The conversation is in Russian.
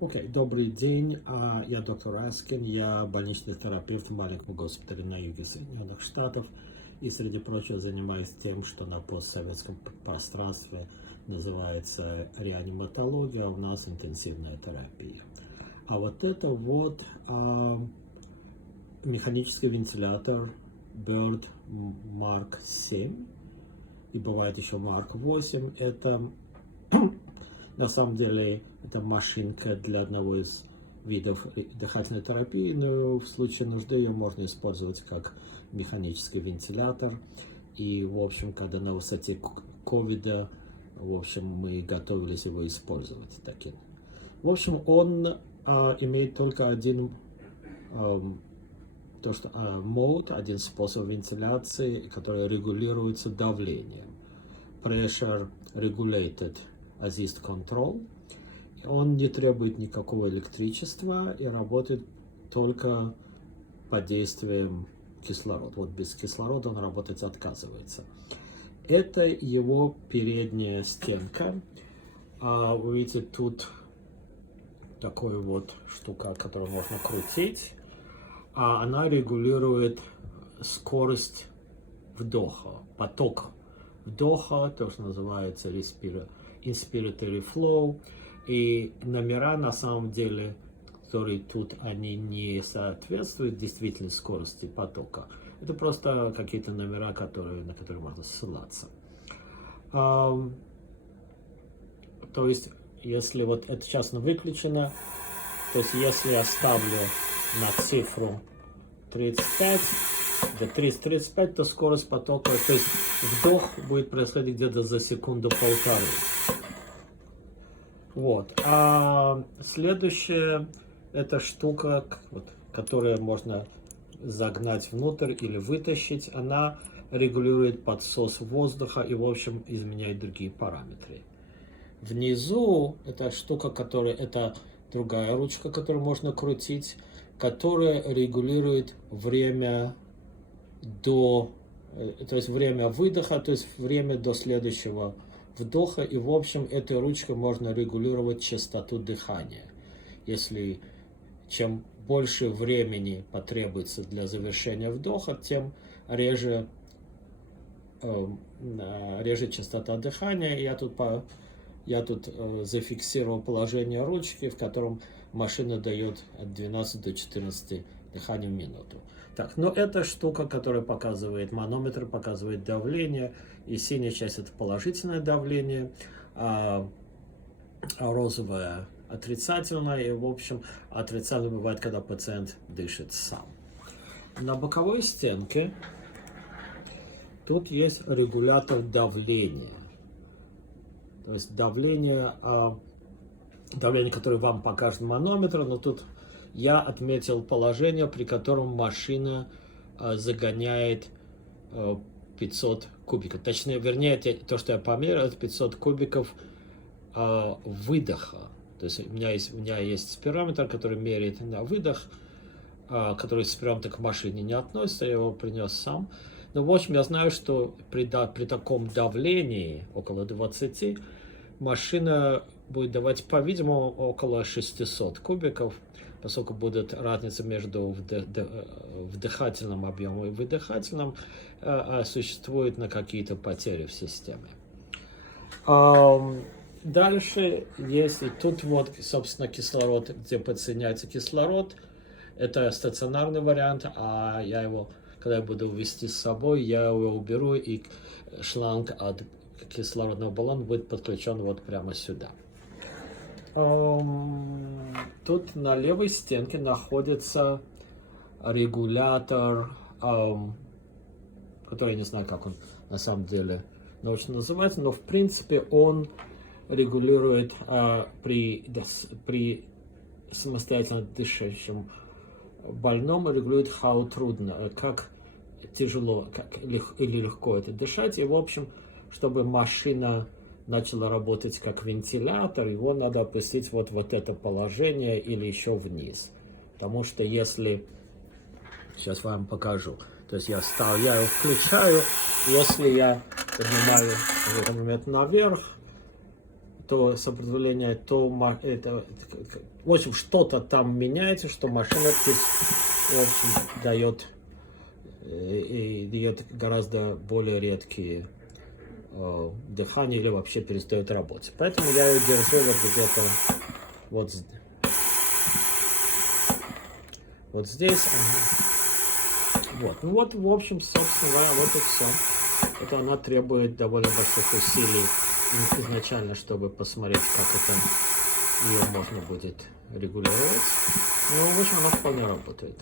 Окей, добрый день. Я доктор Аскин, я больничный терапевт в маленьком госпитале на юге Соединенных Штатов. И, среди прочего, занимаюсь тем, что на постсоветском пространстве называется реаниматология, а у нас интенсивная терапия. А вот это вот механический вентилятор Bird Mark 7, и бывает еще Mark 8. Это на самом деле это машинка для одного из видов дыхательной терапии, но в случае нужды ее можно использовать как механический вентилятор. И, в общем, когда на высоте ковида, в общем, мы готовились его использовать таким. В общем, он имеет только один мод, один способ вентиляции, который регулируется давлением. Pressure regulated assist control. Он не требует никакого электричества и работает только под действием кислорода. Вот без кислорода он работать отказывается. Это его передняя стенка. Вы видите, тут такой вот штука, которую можно крутить. Она регулирует скорость вдоха, поток вдоха, то, что называется inspiratory flow. И номера, на самом деле, которые тут, они не соответствуют действительной скорости потока. Это просто какие-то номера, на которые можно ссылаться. То есть, если вот это сейчас выключено, то есть, если я ставлю на цифру 35, до 30-35, то скорость потока, то есть вдох будет происходить где-то за секунду-полторы. Вот. А следующая эта штука, которую можно загнать внутрь или вытащить, она регулирует подсос воздуха и, в общем, изменяет другие параметры. Внизу эта штука, это другая ручка, которую можно крутить, которая регулирует время то есть время выдоха, то есть время до следующего вдоха. И, в общем, этой ручкой можно регулировать частоту дыхания. Если чем больше времени потребуется для завершения вдоха, тем реже частота дыхания. Я тут зафиксировал положение ручки, в котором машина дает от 12 до 14 дыханий в минуту. Так, но эта штука, которая показывает манометр, показывает давление, и синяя часть это положительное давление, а розовая отрицательное, и, в общем, отрицательное бывает, когда пациент дышит сам. На боковой стенке тут есть регулятор давления. То есть давление, которое вам покажет манометр, но тут я отметил положение, при котором машина загоняет 500 кубиков. Точнее, вернее, то, что я померил, это 500 кубиков выдоха. То есть у меня есть спирометр, который меряет на выдох, который спирометр к машине не относится, я его принес сам. Но, в общем, я знаю, что при таком давлении, около 20, машина будет давать, по-видимому, около 600 кубиков, поскольку будет разница между вдыхательным объемом и выдыхательным, существует на какие-то потери в системе. Дальше есть, и тут вот, собственно, кислород, где подсоединяется кислород. Это стационарный вариант, а когда я буду везти с собой, я его уберу, и шланг от кислородного баллона будет подключен вот прямо сюда. Тут на левой стенке находится регулятор, который я не знаю, как он на самом деле научно называется, но в принципе он регулирует при самостоятельно дышащем больном, регулирует как тяжело или легко это дышать. И, в общем, чтобы машина начала работать как вентилятор, его надо опустить вот это положение или еще вниз. Потому что если... Сейчас вам покажу. То есть я его включаю. Если я поднимаю в этот момент наверх, то сопротивление, то в общем, что-то там меняется, что машина, в общем, дает гораздо более редкие дыхания или вообще перестает работать. Поэтому я ее держу вот где-то вот здесь. Вот. Ну вот, в общем, собственно говоря, вот и все. Это она требует довольно больших усилий изначально, чтобы посмотреть, как это ее можно будет регулировать. Ну, в общем, она вполне работает.